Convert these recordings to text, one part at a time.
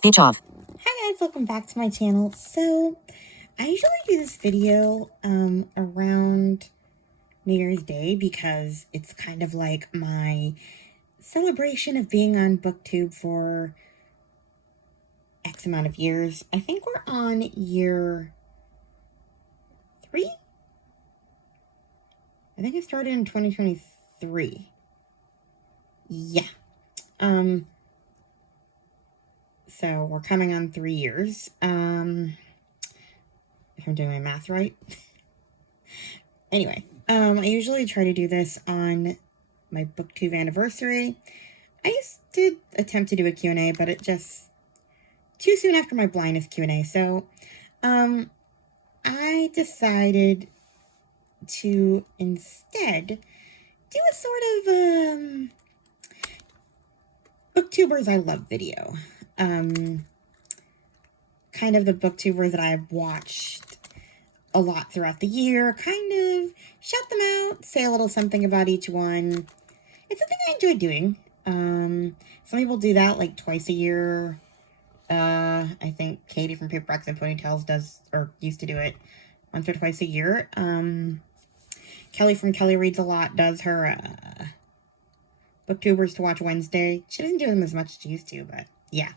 Speech off. Hi guys, welcome back to my channel. So, I usually do this video around New Year's Day because it's kind of like my celebration of being on BookTube for X amount of years. I think we're on year 3? I think I started in 2023. Yeah. So we're coming on 3 years. If I'm doing my math right. Anyway, I usually try to do this on my BookTube anniversary. I used to attempt to do a Q&A, but it just too soon after my blindness Q&A. So, I decided to instead do a sort of booktubers I love video. Kind of the booktubers that I've watched a lot throughout the year, kind of shout them out, say a little something about each one. It's something I enjoy doing. Some people do that like twice a year. I think Katie from Paperbacks and Ponytails does, or used to do it once or twice a year. Kelly from Kelly Reads a Lot does her booktubers to watch Wednesday. She doesn't do them as much as she used to, but yeah.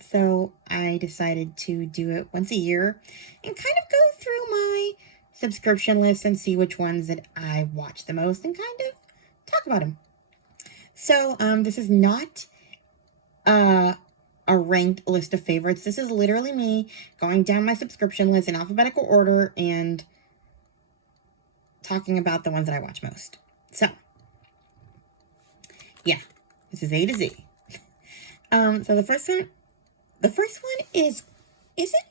So I decided to do it once a year and kind of go through my subscription list and see which ones that I watch the most and kind of talk about them. So, this is not a ranked list of favorites. This is literally me going down my subscription list in alphabetical order and talking about the ones that I watch most. So, yeah, this is A to Z. So the first one isn't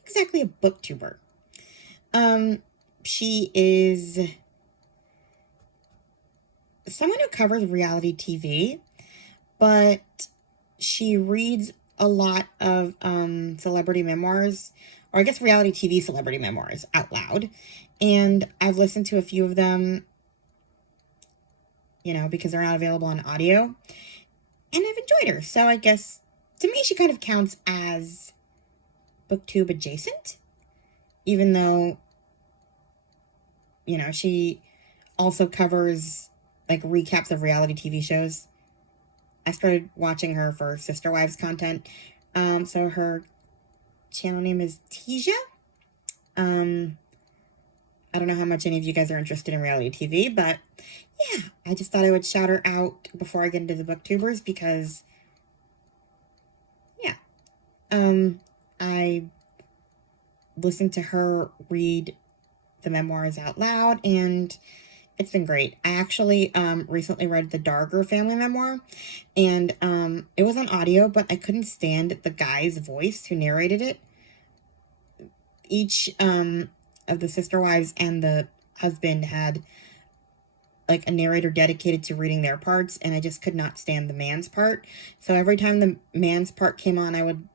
exactly a booktuber. She is someone who covers reality TV, but she reads a lot of celebrity memoirs, or I guess reality TV celebrity memoirs out loud. And I've listened to a few of them, you know, because they're not available on audio. And I've enjoyed her. So I guess, to me, she kind of counts as BookTube adjacent. Even though, you know, she also covers, like, recaps of reality TV shows. I started watching her for Sister Wives content. So her channel name is Tija. I don't know how much any of you guys are interested in reality TV, but yeah, I just thought I would shout her out before I get into the booktubers because, yeah, I listened to her read the memoirs out loud and it's been great. I actually recently read the Darger family memoir, and it was on audio, but I couldn't stand the guy's voice who narrated it. Each of the sister wives and the husband had like a narrator dedicated to reading their parts, and I just could not stand the man's part. So every time the man's part came on, I would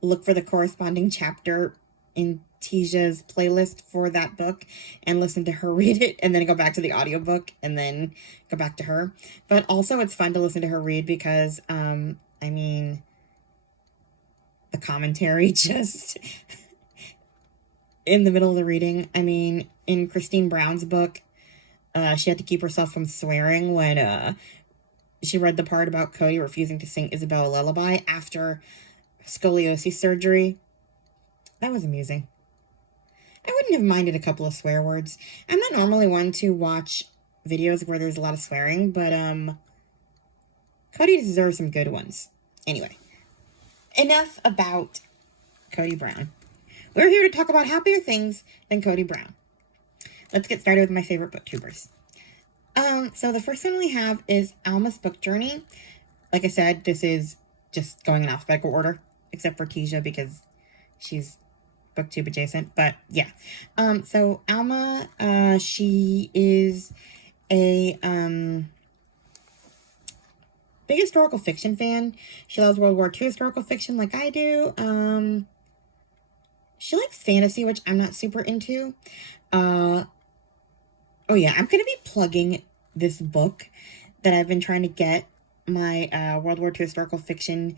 look for the corresponding chapter in Tija's playlist for that book and listen to her read it, and then go back to the audiobook and then go back to her. But also it's fun to listen to her read because I mean, the commentary just in the middle of the reading. I mean, in Christine Brown's book, she had to keep herself from swearing when she read the part about Cody refusing to sing Isabel a lullaby after scoliosis surgery. That was amusing. I wouldn't have minded a couple of swear words. I'm not normally one to watch videos where there's a lot of swearing, but Cody deserves some good ones. Anyway, enough about Cody Brown. We're here to talk about happier things than Cody Brown. Let's get started with my favorite booktubers. So the first one we have is Alma's Book Journey. Like I said, this is just going in alphabetical order, except for Tija because she's BookTube adjacent. But yeah, so Alma, she is a big historical fiction fan. She loves World War II historical fiction like I do. She likes fantasy, which I'm not super into. Oh yeah, I'm going to be plugging this book that I've been trying to get my World War II historical fiction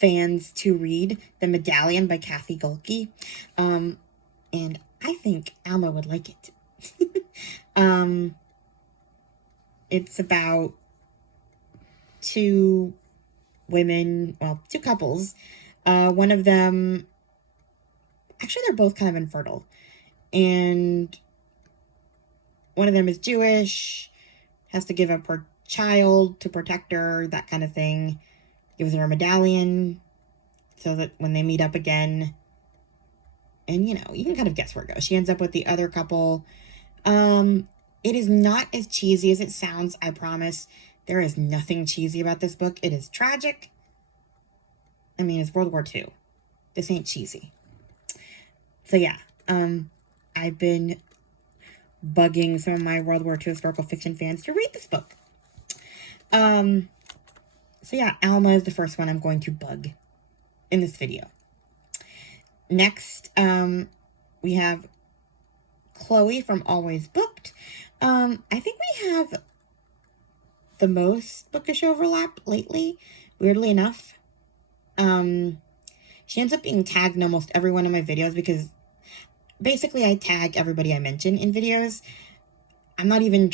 fans to read The Medallion by Kathy Gulke. And I think Alma would like it. It's about two couples. One of them, actually, they're both kind of infertile. And one of them is Jewish, has to give up her child to protect her, that kind of thing. Gives her a medallion so that when they meet up again, and you can kind of guess where it goes. She ends up with the other couple. It is not as cheesy as it sounds, I promise. There is nothing cheesy about this book. It is tragic. I mean, it's World War II. This ain't cheesy. So yeah, I've been bugging some of my World War II historical fiction fans to read this book. So yeah, Alma is the first one I'm going to bug in this video. Next, we have Chloe from Always Booked. I think we have the most bookish overlap lately, weirdly enough. She ends up being tagged in almost every one of my videos because basically I tag everybody I mention in videos. I'm not even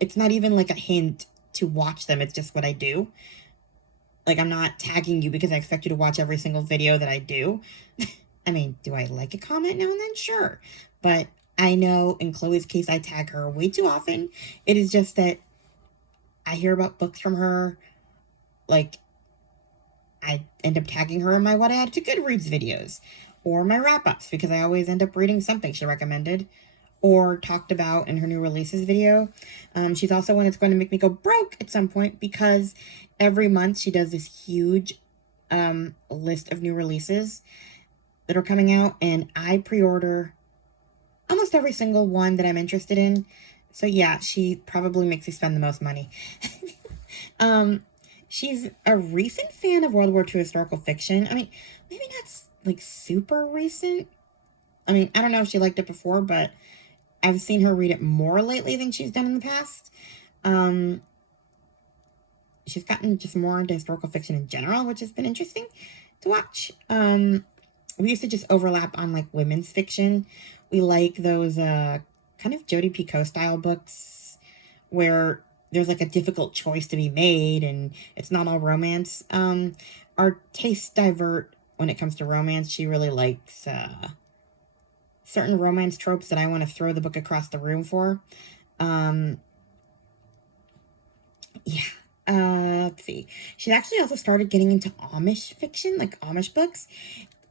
it's not even like a hint to watch them. It's just what I do. Like, I'm not tagging you because I expect you to watch every single video that I do. I mean, do I like a comment now and then? Sure. But I know in Chloe's case, I tag her way too often. It is just that I hear about books from her. Like, I end up tagging her in my What I Add to Goodreads videos or my wrap-ups because I always end up reading something she recommended or talked about in her new releases video. She's also one that's going to make me go broke at some point because every month she does this huge list of new releases that are coming out, and I pre-order almost every single one that I'm interested in. So yeah, she probably makes me spend the most money. She's a recent fan of World War II historical fiction. I mean, maybe not like super recent. I mean, I don't know if she liked it before, but I've seen her read it more lately than she's done in the past. She's gotten just more into historical fiction in general, which has been interesting to watch. We used to just overlap on like women's fiction. We like those kind of Jodi Picoult style books where there's like a difficult choice to be made and it's not all romance. Our tastes divert when it comes to romance. She really likes certain romance tropes that I want to throw the book across the room for. Let's see. She's actually also started getting into Amish fiction, like Amish books.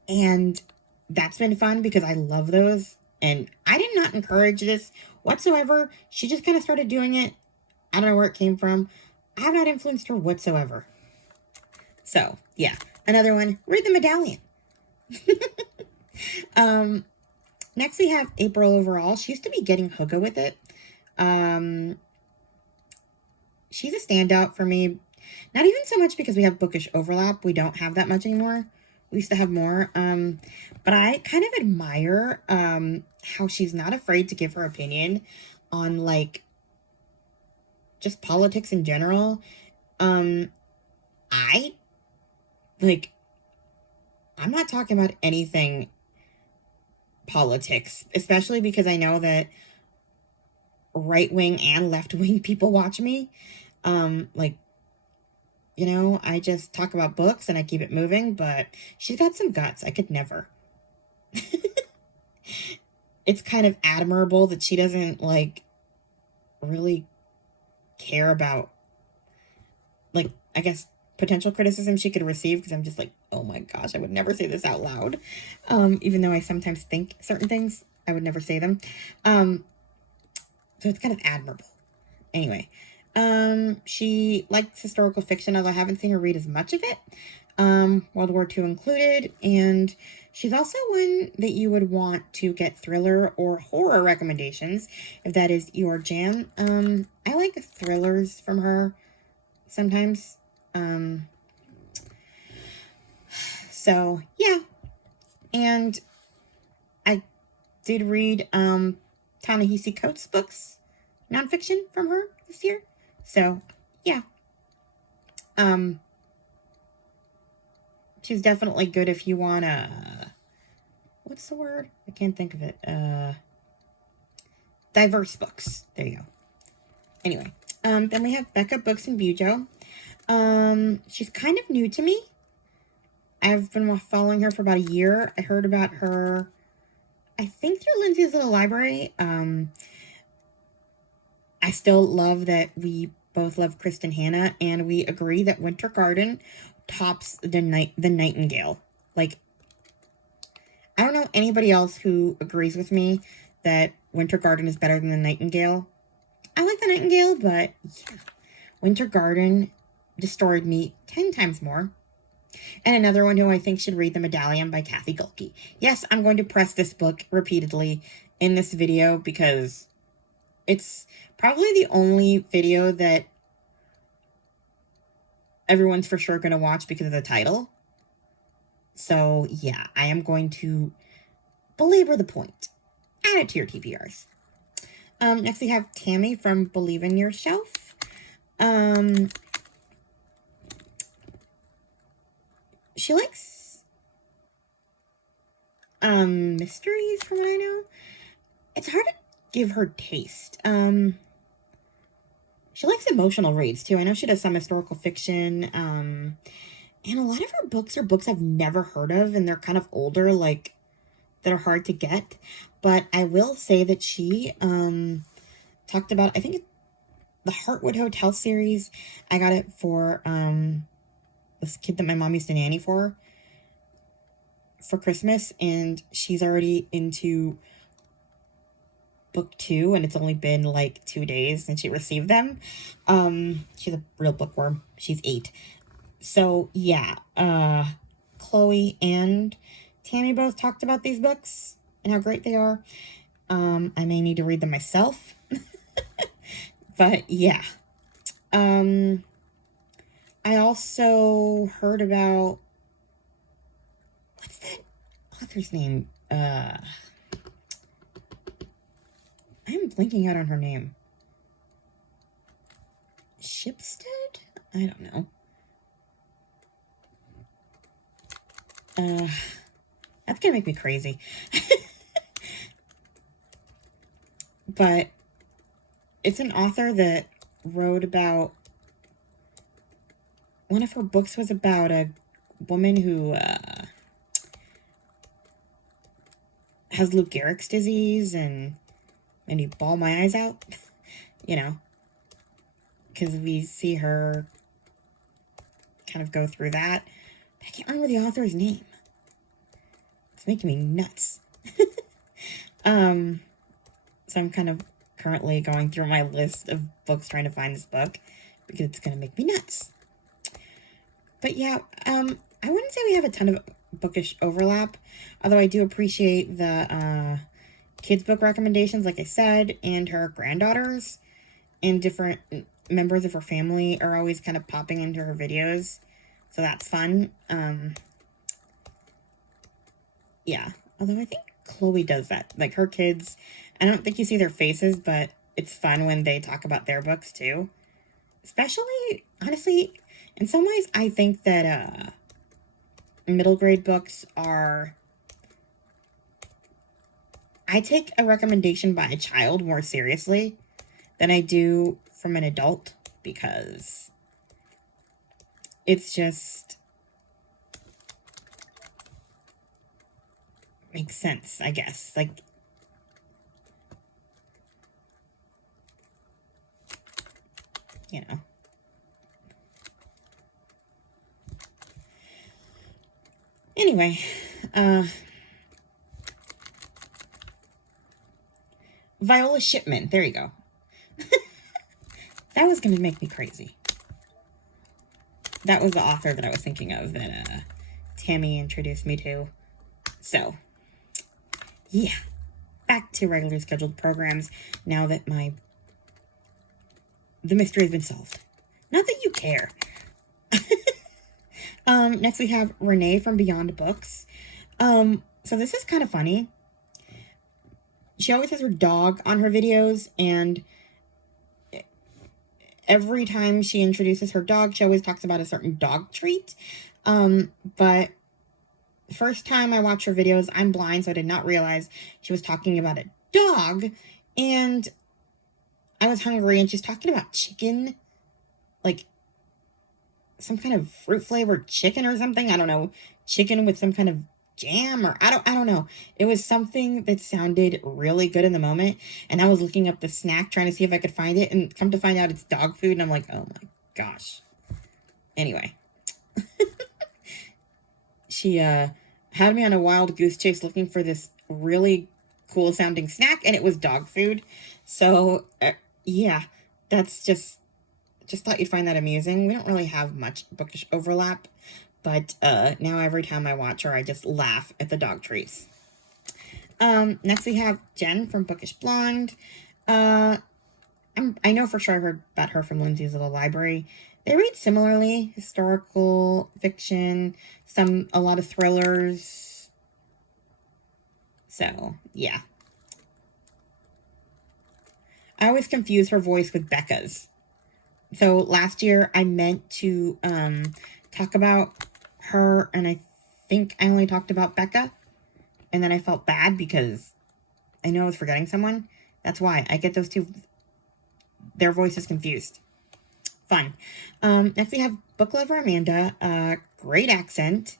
And that's been fun because I love those. And I did not encourage this whatsoever. She just kind of started doing it. I don't know where it came from. I have not influenced her whatsoever. So, yeah. Another one. Read The Medallion. Next we have April Overall. She used to be getting hooga with it. She's a standout for me. Not even so much because we have bookish overlap. We don't have that much anymore. We used to have more. But I kind of admire how she's not afraid to give her opinion on, like, just politics in general. I'm not talking about anything politics, especially because I know that right-wing and left-wing people watch me. I just talk about books and I keep it moving, but she's got some guts. I could never. It's kind of admirable that she doesn't, like, really care about, like, I guess, potential criticism she could receive, because I'm just like, oh my gosh, I would never say this out loud. Even though I sometimes think certain things, I would never say them. So it's kind of admirable. Anyway, she likes historical fiction, although I haven't seen her read as much of it. World War II included, and she's also one that you would want to get thriller or horror recommendations, if that is your jam. I like thrillers from her sometimes. So, yeah. And I did read, Ta-Nehisi Coates' books, nonfiction from her this year. So, yeah. she's definitely good if you want what's the word? I can't think of it. Diverse books. There you go. Anyway, then we have Becca Books and Bujo. She's kind of new to me. I've been following her for about a year. I heard about her, I think, through Lindsay's Little Library. I still love that we both love Kristen Hanna, and we agree that Winter Garden tops the Nightingale. Like, I don't know anybody else who agrees with me that Winter Garden is better than the Nightingale. I like the Nightingale, but yeah, Winter Garden destroyed me 10 times more. And another one who I think should read The Medallion by Kathy Gulke. Yes, I'm going to press this book repeatedly in this video because it's probably the only video that everyone's for sure going to watch because of the title. So yeah, I am going to belabor the point. Add it to your TBRs. Next we have Tammy from Believe in Yourself. She likes mysteries from what I know. It's hard to give her taste. She likes emotional reads too. I know she does some historical fiction. And a lot of her books are books I've never heard of, and they're kind of older, like that are hard to get. But I will say that she talked about, I think, the Heartwood Hotel series. I got it for this kid that my mom used to nanny for Christmas, and she's already into book 2, and it's only been like 2 days since she received them. She's a real bookworm. She's 8. So yeah, Chloe and Tammy both talked about these books and how great they are. I may need to read them myself. But yeah. I also heard about, what's that author's name? I'm blinking out on her name. Shipstead? I don't know. That's gonna make me crazy. But it's an author that wrote about, one of her books was about a woman who has Lou Gehrig's disease and maybe bawl my eyes out, you know, because we see her kind of go through that. But I can't remember the author's name. It's making me nuts. So I'm kind of currently going through my list of books trying to find this book because it's going to make me nuts. But yeah, I wouldn't say we have a ton of bookish overlap, although I do appreciate the kids' book recommendations, like I said, and her granddaughters and different members of her family are always kind of popping into her videos, so that's fun. Yeah, although I think Chloe does that. Like, her kids, I don't think you see their faces, but it's fun when they talk about their books too. Especially, honestly, in some ways, I think that middle grade books are, I take a recommendation by a child more seriously than I do from an adult, because it's just makes sense, I guess. Like, you know. Anyway, Viola Shipman, there you go. That was going to make me crazy. That was the author that I was thinking of that Tammy introduced me to. So, yeah, back to regularly scheduled programs now that the mystery has been solved. Not that you care. Next we have Renee from Beyond Books. So this is kind of funny. She always has her dog on her videos, and every time she introduces her dog, she always talks about a certain dog treat. But first time I watched her videos, I'm blind, so I did not realize she was talking about a dog. And I was hungry, and she's talking about chicken, like some kind of fruit flavored chicken or something. I don't know, chicken with some kind of jam, or I don't know. It was something that sounded really good in the moment, and I was looking up the snack trying to see if I could find it, and come to find out it's dog food, and I'm like, oh my gosh. Anyway, she had me on a wild goose chase looking for this really cool sounding snack, and it was dog food. So yeah, that's just thought you'd find that amusing. We don't really have much bookish overlap, but now every time I watch her, I just laugh at the dog treats. Next we have Jen from Bookish Blonde. I know for sure I heard about her from Lindsay's Little Library. They read similarly, historical fiction, a lot of thrillers. So, yeah. I always confuse her voice with Becca's. So last year I meant to talk about her, and I think I only talked about Becca, and then I felt bad because I know I was forgetting someone. That's why I get those two, their voices confused. Fun. Next we have Book Lover Amanda. Great accent.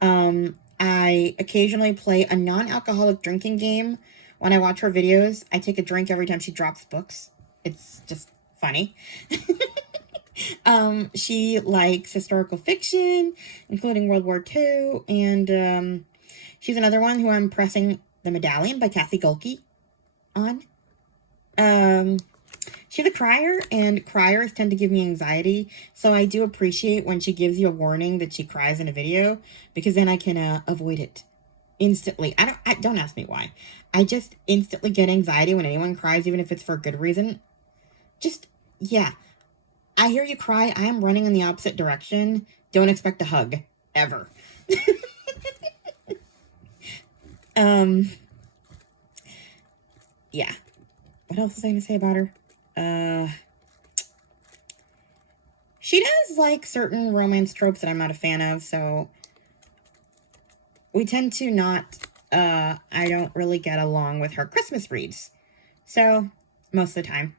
I occasionally play a non-alcoholic drinking game when I watch her videos. I take a drink every time she drops books. It's just funny. She likes historical fiction, including World War II, and she's another one who I'm pressing The Medallion by Kathy Gulke on. She's a crier, and criers tend to give me anxiety, so I do appreciate when she gives you a warning that she cries in a video, because then I can avoid it instantly. Don't ask me why. I just instantly get anxiety when anyone cries, even if it's for a good reason. Yeah. I hear you cry. I am running in the opposite direction. Don't expect a hug. Ever. Yeah. What else was I going to say about her? She does like certain romance tropes that I'm not a fan of, so we tend to not, I don't really get along with her Christmas reads. So, most of the time.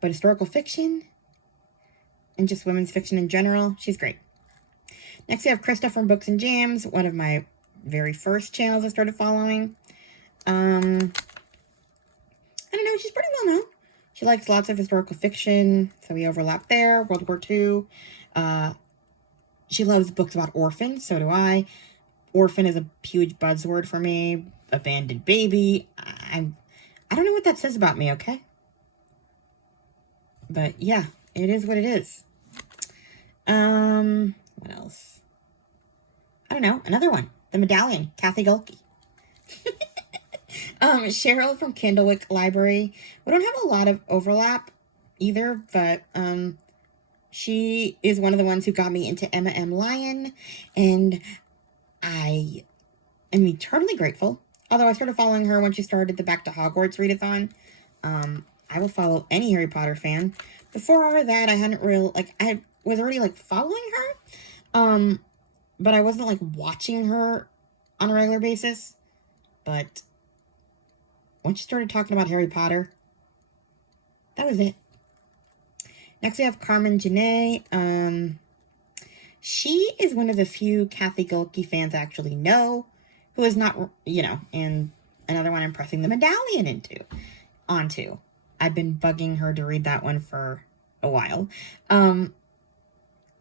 But historical fiction and just women's fiction in general, she's great. Next, we have Krista from Books and Jams, one of my very first channels I started following. I don't know, she's pretty well known. She likes lots of historical fiction, so we overlap there. World War II. She loves books about orphans, so do I. Orphan is a huge buzzword for me. Abandoned baby. I don't know what that says about me, okay? But yeah, it is what it is. What else? I don't know. Another one. The Medallion. Kathy Gulke. Cheryl from Candlewick Library. We don't have a lot of overlap either, but she is one of the ones who got me into Emma M. Lyon, and I am eternally grateful. Although I started following her when she started the Back to Hogwarts readathon. I will follow any Harry Potter fan. Before that, I hadn't really, I was already, following her. But I wasn't, watching her on a regular basis. But once she started talking about Harry Potter, that was it. Next, we have Carmen Janae. She is one of the few Kathy Gulke fans I actually know, who is not, and another one I'm pressing the Medallion onto. I've been bugging her to read that one for a while,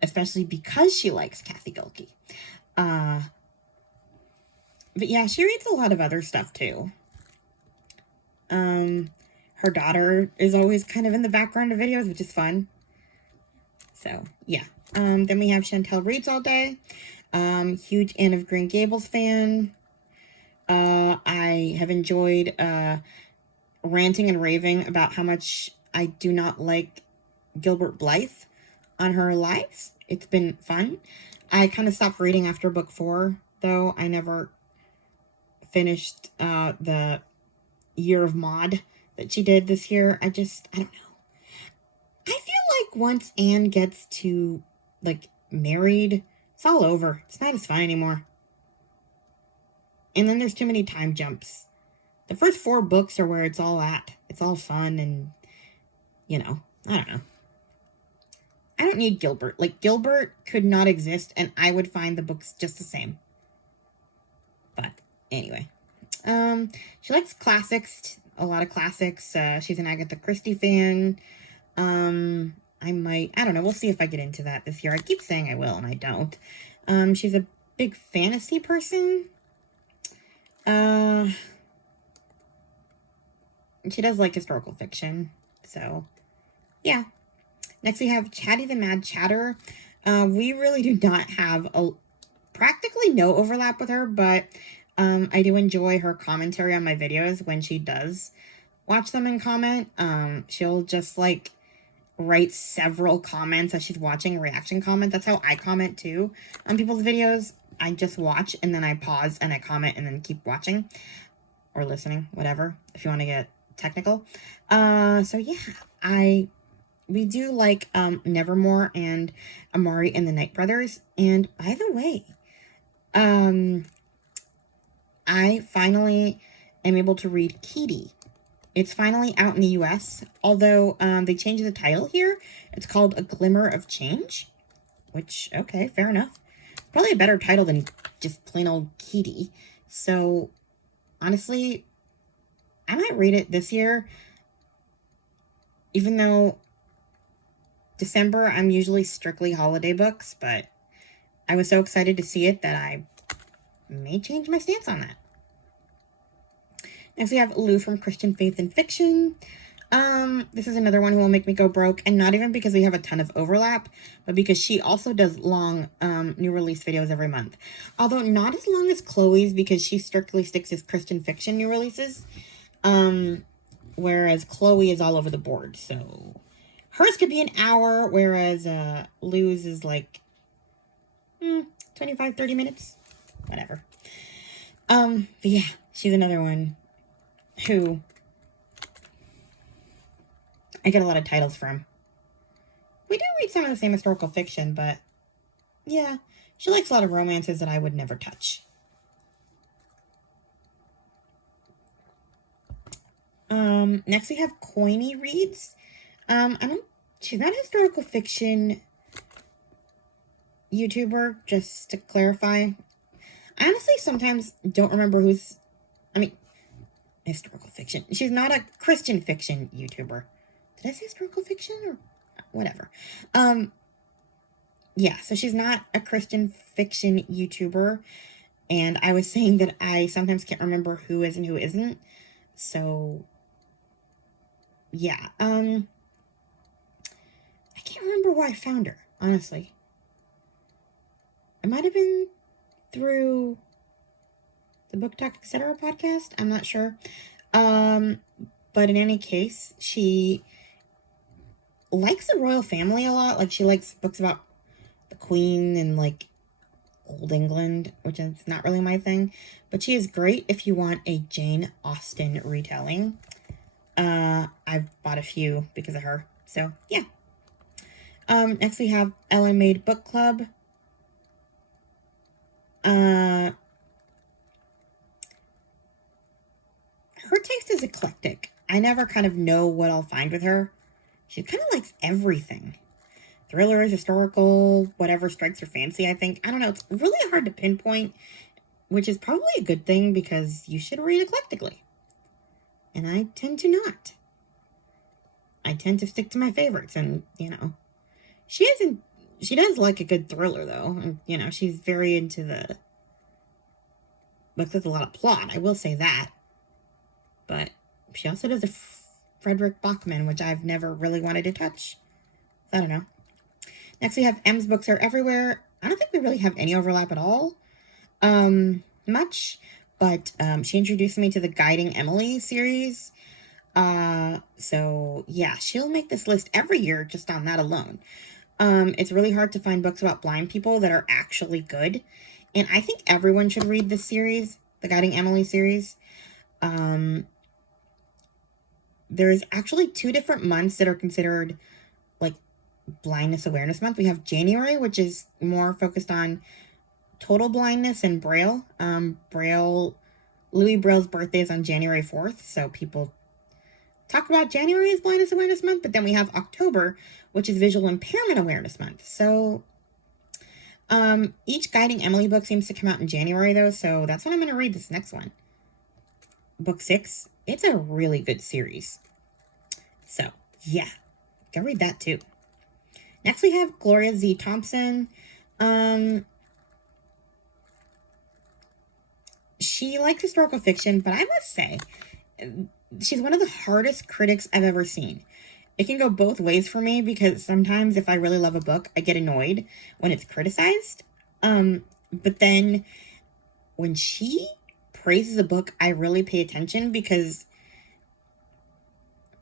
especially because she likes Kathy Gulke. But yeah, she reads a lot of other stuff too. Her daughter is always kind of in the background of videos, which is fun. So, yeah. Then we have Chantel Reads All Day. Huge Anne of Green Gables fan. I have enjoyed ranting and raving about how much I do not like Gilbert Blythe on her lives. It's been fun. I kind of stopped reading after book 4, though. I never finished the Year of Maud that she did this year. I don't know. I feel like once Anne gets to, married It's all over. It's not as fun anymore. And then there's too many time jumps. The first 4 books are where it's all at. It's all fun and, I don't know. I don't need Gilbert. Like, Gilbert could not exist, and I would find the books just the same. But, anyway. She likes classics, a lot of classics. She's an Agatha Christie fan. I don't know. We'll see if I get into that this year. I keep saying I will, and I don't. She's a big fantasy person. She does like historical fiction. So, yeah. Next, we have Chatty the Mad Chatter. We really do not have practically no overlap with her, but I do enjoy her commentary on my videos when she does watch them and comment. She'll just like write several comments as she's watching, reaction comments. That's how I comment too on people's videos. I just watch and then I pause and I comment and then keep watching or listening, whatever, if you want to get technical. So yeah, we do like Nevermore and Amari and the Night Brothers. And by the way, I finally am able to read Kitty. It's finally out in the US, although they changed the title here. It's called A Glimmer of Change, which, okay, fair enough. Probably a better title than just plain old Kitty. So, honestly, I might read it this year, even though December, I'm usually strictly holiday books, but I was so excited to see it that I may change my stance on that. Next, we have Lou from Christian Faith and Fiction. This is another one who will make me go broke, and not even because we have a ton of overlap, but because she also does long new release videos every month. Although not as long as Chloe's, because she strictly sticks to Christian fiction new releases, whereas Chloe is all over the board. So hers could be an hour, whereas Lou's is like 25, 30 minutes, whatever. But yeah, she's another one who I get a lot of titles from. We do read some of the same historical fiction, but yeah, she likes a lot of romances that I would never touch. Next we have Coiny Reads. She's not a historical fiction YouTuber, just to clarify. I honestly sometimes don't remember historical fiction. She's not a Christian fiction YouTuber. Did I say historical fiction or whatever? Yeah, so she's not a Christian fiction YouTuber, and I was saying that I sometimes can't remember who is and who isn't. So yeah, I can't remember where I found her, honestly. It might have been through the Book Talk Etc. podcast. I'm not sure. But in any case, she likes the royal family a lot. Like, she likes books about the Queen and, like, Old England, which is not really my thing. But she is great if you want a Jane Austen retelling. I've bought a few because of her. So, yeah. Next we have Ellen Made Book Club. Her taste is eclectic. I never kind of know what I'll find with her. She kind of likes everything. Thrillers, historical, whatever strikes her fancy, I think. I don't know. It's really hard to pinpoint, which is probably a good thing because you should read eclectically. And I tend to not. I tend to stick to my favorites, and, she does like a good thriller, though. And, she's very into the books with a lot of plot. I will say that. But she also does a Frederick Bachman, which I've never really wanted to touch. I don't know. Next, we have M's Books Are Everywhere. I don't think we really have any overlap at all. Much. But she introduced me to the Guiding Emily series. So, yeah, she'll make this list every year just on that alone. It's really hard to find books about blind people that are actually good. And I think everyone should read this series, the Guiding Emily series. There's actually 2 different months that are considered, like, Blindness Awareness Month. We have January, which is more focused on total blindness and Braille. Louis Braille's birthday is on January 4th, so people talk about January as Blindness Awareness Month, but then we have October, which is Visual Impairment Awareness Month. So each Guiding Emily book seems to come out in January, though, so that's when I'm going to read this next one. Book 6. It's a really good series. So, yeah, go read that, too. Next, we have Gloria Z. Thompson. She likes historical fiction, but I must say, she's one of the hardest critics I've ever seen. It can go both ways for me, because sometimes if I really love a book, I get annoyed when it's criticized. But then when she praises a book, I really pay attention, because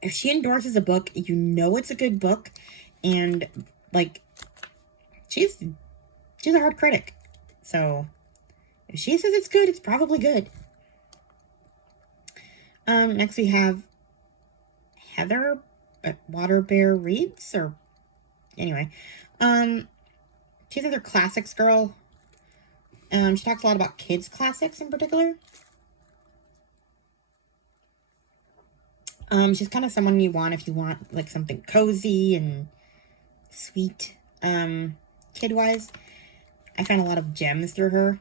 if she endorses a book, you know it's a good book. And like, she's a hard critic. So if she says it's good, it's probably good. Next we have Heather Waterbear Reads, or anyway, she's another classics girl. She talks a lot about kids' classics in particular. She's kind of someone you want if you want like something cozy and sweet, kid-wise. I found a lot of gems through her.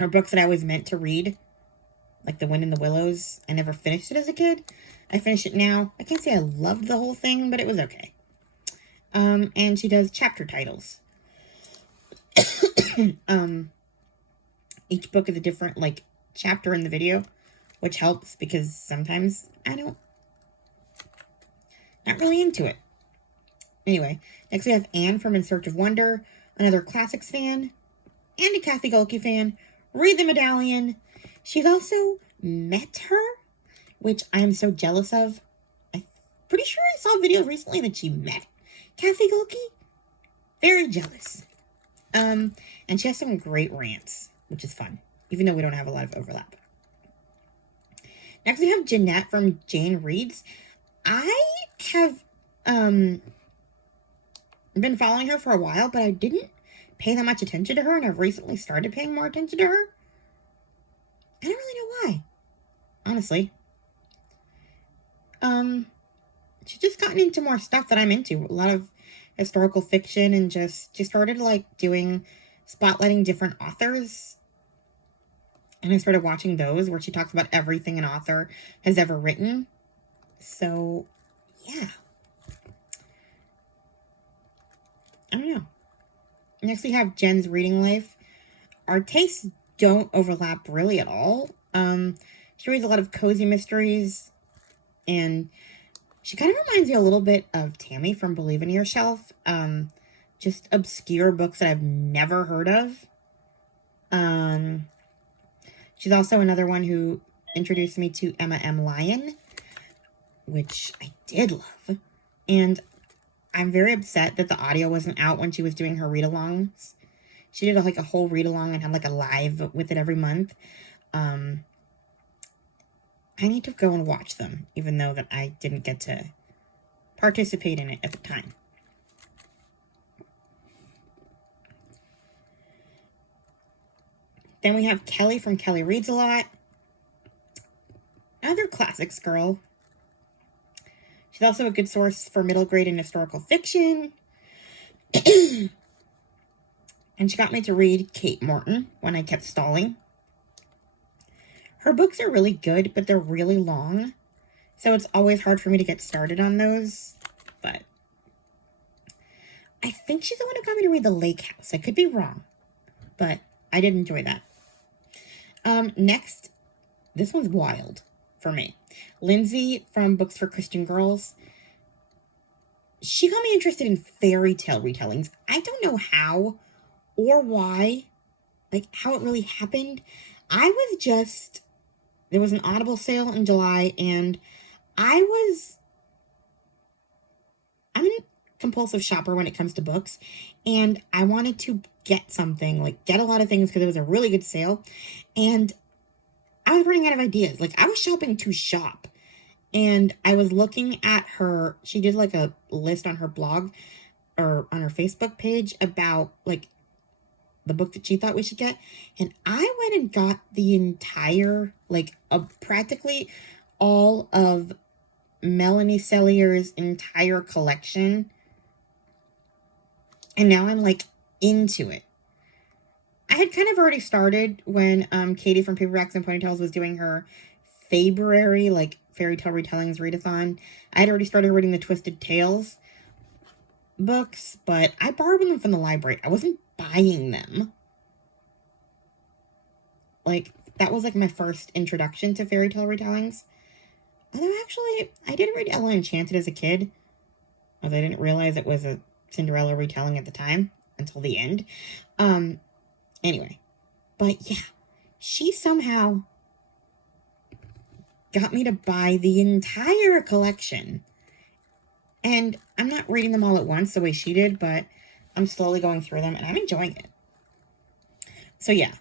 Her books that I always meant to read, like The Wind in the Willows. I never finished it as a kid. I finished it now. I can't say I loved the whole thing, but it was okay. And she does chapter titles. Each book is a different, like, chapter in the video, which helps because sometimes not really into it. Anyway, next we have Anne from In Search of Wonder, another classics fan, and a Kathy Gulke fan. Read the Medallion. She's also met her, which I am so jealous of. I'm pretty sure I saw a video recently that she met Kathy Gulke. Very jealous. And she has some great rants, which is fun, even though we don't have a lot of overlap. Next we have Jeanette from Jane Reads. I have been following her for a while, but I didn't pay that much attention to her, and I've recently started paying more attention to her. I don't really know why, honestly. She's just gotten into more stuff that I'm into. A lot of historical fiction, and she started like spotlighting different authors. And I started watching those where she talks about everything an author has ever written. So, yeah. I don't know. Next we have Jen's reading life. Our tastes don't overlap really at all. She reads a lot of cozy mysteries, and she kind of reminds me a little bit of Tammy from Believe in Your Shelf. Just obscure books that I've never heard of. She's also another one who introduced me to Emma M. Lyon, which I did love. And I'm very upset that the audio wasn't out when she was doing her read-alongs. She did like a whole read-along and had like a live with it every month. I need to go and watch them, even though that I didn't get to participate in it at the time. Then we have Kelly from Kelly Reads a Lot. Another classics girl. She's also a good source for middle grade and historical fiction. And she got me to read Kate Morton when I kept stalling. Her books are really good, but they're really long. So it's always hard for me to get started on those. But I think she's the one who got me to read The Lake House. I could be wrong, but I did enjoy that. Next, this one's wild for me. Lindsay from Books for Christian Girls. She got me interested in fairy tale retellings. I don't know how or why, like how it really happened. There was an Audible sale in July, and I'm a compulsive shopper when it comes to books, and I wanted to get something, like get a lot of things because it was a really good sale, and I was running out of ideas. Like, I was shopping to shop, And I was looking at her, she did like a list on her blog or on her Facebook page about like the book that she thought we should get. And I went and got the entire, like, practically all of Melanie Sellier's entire collection. And now I'm like into it. I had kind of already started when Katie from Paperbacks and Ponytails was doing her February, like, fairy tale retellings readathon. I had already started reading the Twisted Tales books, but I borrowed them from the library. I wasn't buying them. Like, that was like my first introduction to fairy tale retellings. Although actually, I did read Ella Enchanted as a kid, although I didn't realize it was a Cinderella retelling at the time until the end. Anyway, but yeah, she somehow got me to buy the entire collection. And I'm not reading them all at once the way she did, but I'm slowly going through them and I'm enjoying it. So yeah,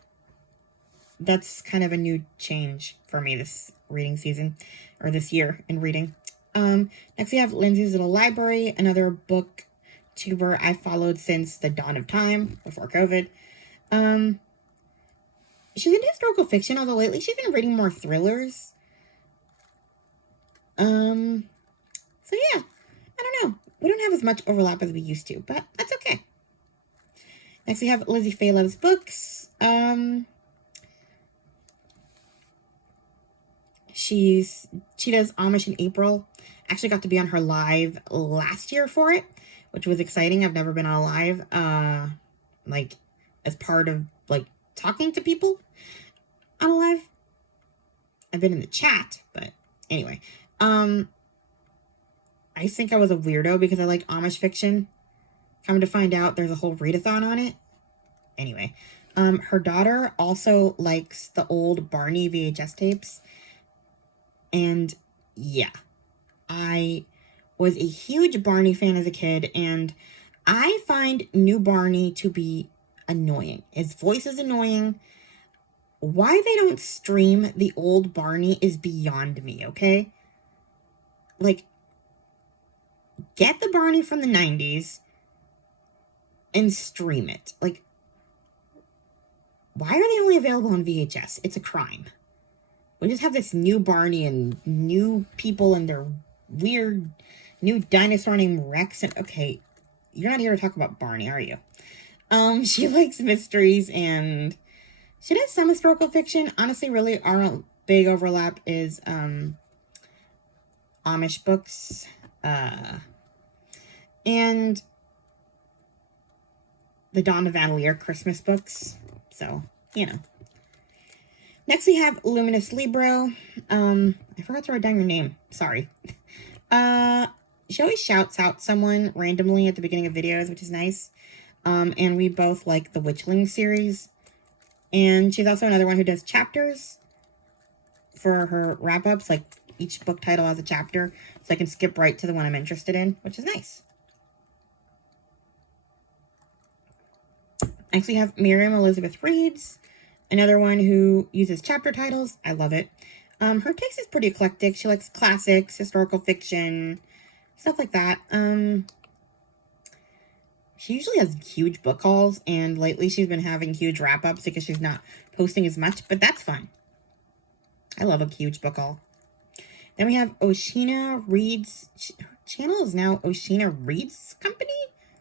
that's kind of a new change for me this reading season, or this year in reading. Next we have Lindsay's Little Library, another book tuber I followed since the dawn of time, before COVID. She's into historical fiction, although lately she's been reading more thrillers. So yeah, I don't know. We don't have as much overlap as we used to, but that's okay. Next we have Lizzie Faye Loves Books. She does Amish in April. Actually got to be on her live last year for it, which was exciting. I've never been on a live, like, as part of, like, talking to people on a live. I've been in the chat, but anyway. I think I was a weirdo because I like Amish fiction. Come to find out, there's a whole readathon on it. Anyway, her daughter also likes the old Barney VHS tapes. And yeah, I was a huge Barney fan as a kid, and I find new Barney to be annoying. His voice is annoying. Why they don't stream the old Barney is beyond me, okay? Like, get the Barney from the 90s and stream it. Like, why are they only available on VHS? It's a crime. We just have this new Barney and new people and their weird new dinosaur named Rex. And okay, you're not here to talk about Barney, are you? She likes mysteries and she does some historical fiction. Honestly, really, our big overlap is Amish books. And the Dawn of Annaleer Christmas books. So, you know. Next we have Luminous Libro. I forgot to write down your name. Sorry. She always shouts out someone randomly at the beginning of videos, which is nice. And we both like the Witchling series. And she's also another one who does chapters for her wrap-ups. Like, each book title has a chapter, so I can skip right to the one I'm interested in, which is nice. Next we have Miriam Elizabeth Reads. Another one who uses chapter titles. I love it. Her taste is pretty eclectic. She likes classics, historical fiction, stuff like that. She usually has huge book hauls, and lately she's been having huge wrap-ups because she's not posting as much, but that's fun. I love a huge book haul. Then we have Oshina Reads. Her channel is now Oshina Reads Company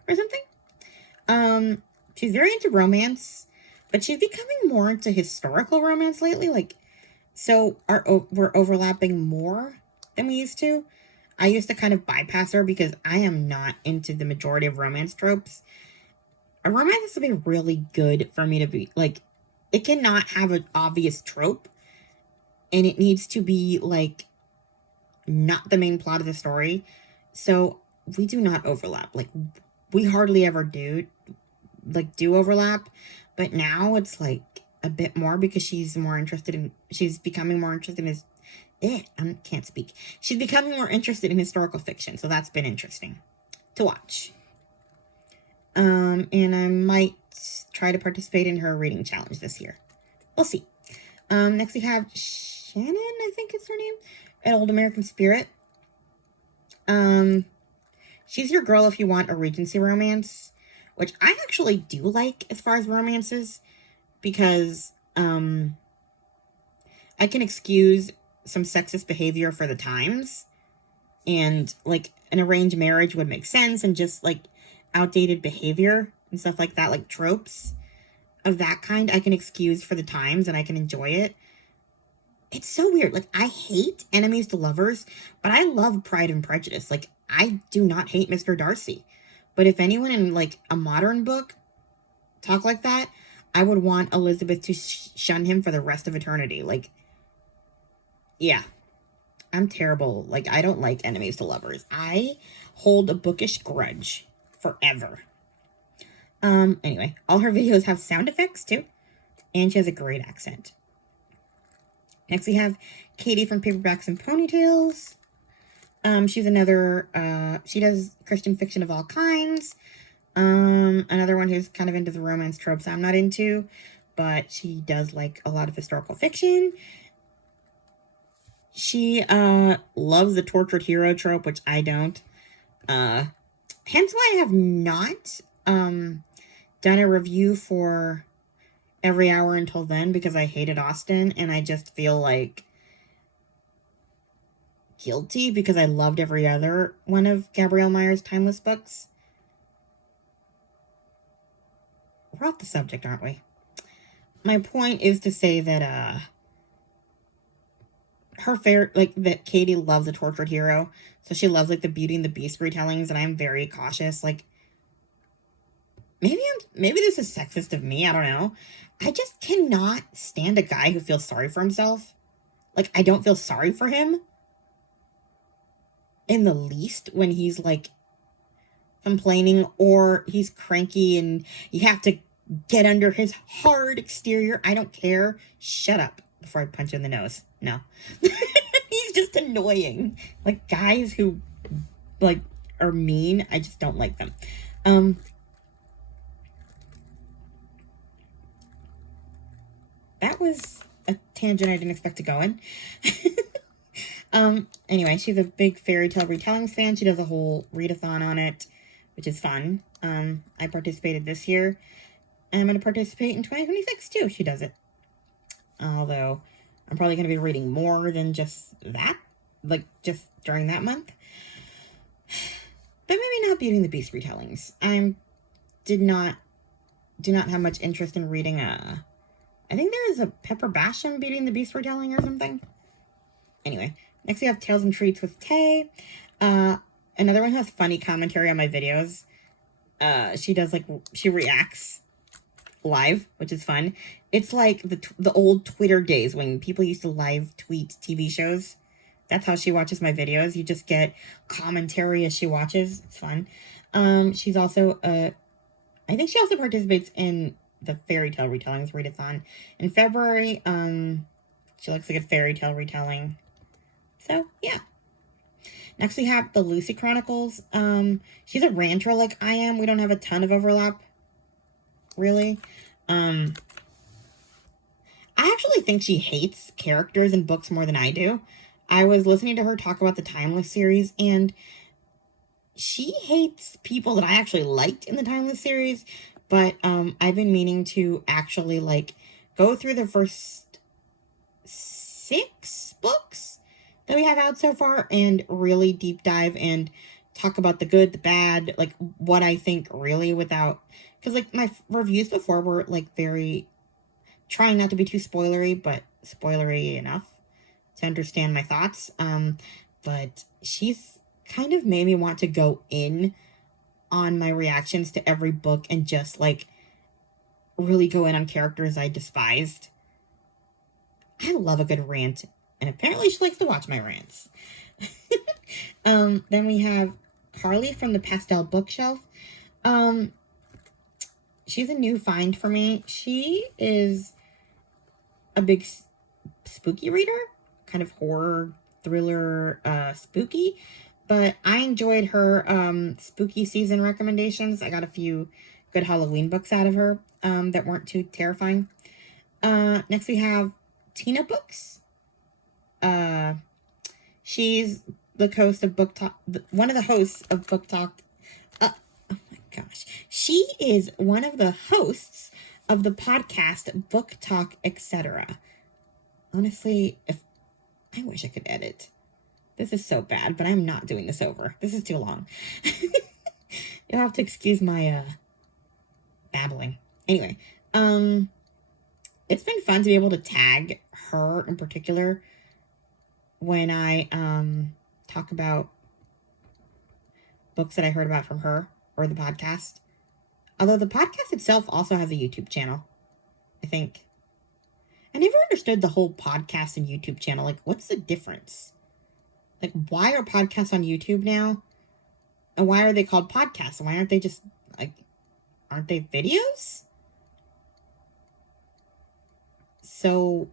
or something. She's very into romance, but she's becoming more into historical romance lately. Like, so we're overlapping more than we used to. I used to kind of bypass her because I am not into the majority of romance tropes. A romance has to be really good for me to be, like, it cannot have an obvious trope. And it needs to be, like, not the main plot of the story. So we do not overlap. Like, we hardly ever do overlap. But now it's, like, a bit more because she's becoming more interested in I can't speak. She's becoming more interested in historical fiction, so that's been interesting to watch. And I might try to participate in her reading challenge this year. We'll see. Next we have Shannon, I think it's her name, An Old American Spirit. She's your girl if you want a Regency romance, which I actually do like as far as romances, because I can excuse some sexist behavior for the times, and like an arranged marriage would make sense, and just like outdated behavior and stuff like that, like tropes of that kind, I can excuse for the times and I can enjoy it. It's so weird. Like, I hate enemies to lovers, but I love Pride and Prejudice. Like, I do not hate Mr. Darcy. But if anyone in like a modern book talk like that, I would want Elizabeth to shun him for the rest of eternity. Like, yeah, I'm terrible. Like, I don't like enemies to lovers. I hold a bookish grudge forever. Anyway, all her videos have sound effects too, and she has a great accent. Next we have Katie from Paperbacks and Ponytails. She's another, she does Christian fiction of all kinds. Another one who's kind of into the romance tropes I'm not into, but she does like a lot of historical fiction. She, loves the tortured hero trope, which I don't. Hence why I have not, done a review for Every Hour Until Then, because I hated Austen, and I just feel like guilty because I loved every other one of Gabrielle Meyer's timeless books. We're off the subject, aren't we? My point is to say that, that Katie loves the tortured hero, so she loves like the Beauty and the Beast retellings, and I'm very cautious. Like, maybe this is sexist of me, I don't know. I just cannot stand a guy who feels sorry for himself. Like, I don't feel sorry for him in the least when he's like complaining or he's cranky and you have to get under his hard exterior. I don't care. Shut up before I punch you in the nose. No. He's just annoying. Like, guys who like are mean, I just don't like them. That was a tangent I didn't expect to go in. Anyway, she's a big fairy tale retelling fan. She does a whole readathon on it, which is fun. I participated this year. And I'm going to participate in 2026 too. She does it. Although, I'm probably going to be reading more than just that. Like, just during that month. But maybe not Beauty and the Beast retellings. I do not have much interest in reading I think there is a Pepper Basham Beauty and the Beast retelling or something. Anyway, next we have Tales and Treats with Tay. Another one who has funny commentary on my videos. She does like, she reacts live, which is fun. It's like the old Twitter days when people used to live tweet TV shows. That's how she watches my videos. You just get commentary as she watches. It's fun. She's also, I think she also participates in the fairy tale retellings readathon in February. She likes a good fairy tale retelling. So, yeah. Next we have the Lucy Chronicles. She's a ranter like I am. We don't have a ton of overlap, really. I actually think she hates characters in books more than I do. I was listening to her talk about the Timeless series, and she hates people that I actually liked in the Timeless series, but I've been meaning to actually like go through the first 6 books that we have out so far and really deep dive and talk about the good, the bad, like what I think really, without, because like my reviews before were like very trying not to be too spoilery, but spoilery enough to understand my thoughts. But she's kind of made me want to go in on my reactions to every book and just like really go in on characters I despised. I love a good rant, and apparently she likes to watch my rants. Then we have Carly from the Pastel Bookshelf. She's a new find for me. She is a big spooky reader, kind of horror, thriller, spooky. But I enjoyed her spooky season recommendations. I got a few good Halloween books out of her that weren't too terrifying. Next we have Tina Books. She's the host of Book Talk, one of the hosts of Book Talk. Oh my gosh. She is one of the hosts of the podcast Book Talk, etc. Honestly, I wish I could edit. This is so bad, but I'm not doing this over. This is too long. You'll have to excuse my babbling. Anyway, it's been fun to be able to tag her in particular when I talk about books that I heard about from her or the podcast. Although the podcast itself also has a YouTube channel, I think. I never understood the whole podcast and YouTube channel. Like, what's the difference? Like, why are podcasts on YouTube now? And why are they called podcasts? And why aren't they just, like, aren't they videos? So,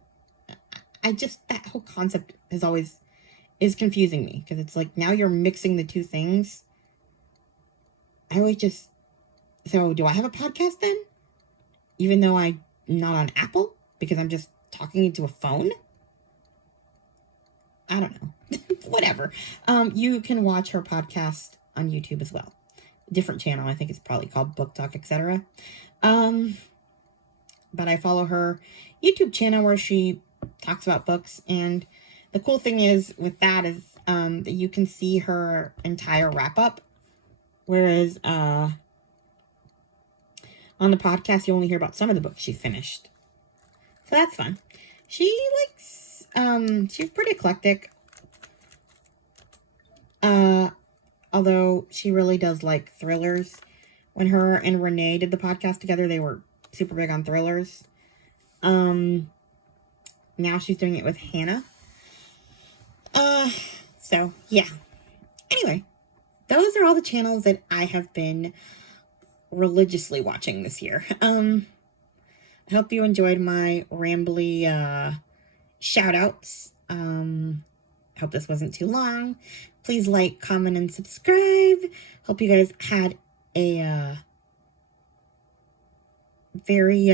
that whole concept is confusing me. Because it's like, now you're mixing the two things. So do I have a podcast then? Even though I'm not on Apple? Because I'm just talking into a phone? I don't know. Whatever. You can watch her podcast on YouTube as well. Different channel. I think it's probably called Book Talk, etc. But I follow her YouTube channel where she talks about books. And the cool thing is with that is that you can see her entire wrap up. Whereas on the podcast, you only hear about some of the books she finished. So that's fun. She's pretty eclectic. Although she really does like thrillers. When her and Renee did the podcast together, they were super big on thrillers. Now she's doing it with Hannah. So yeah. Anyway, those are all the channels that I have been religiously watching this year. I hope you enjoyed my rambly shout outs. I hope this wasn't too long. Please like, comment, and subscribe. Hope you guys had a very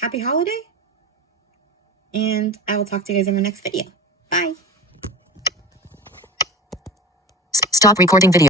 happy holiday. And I will talk to you guys in the next video. Bye. Stop recording video.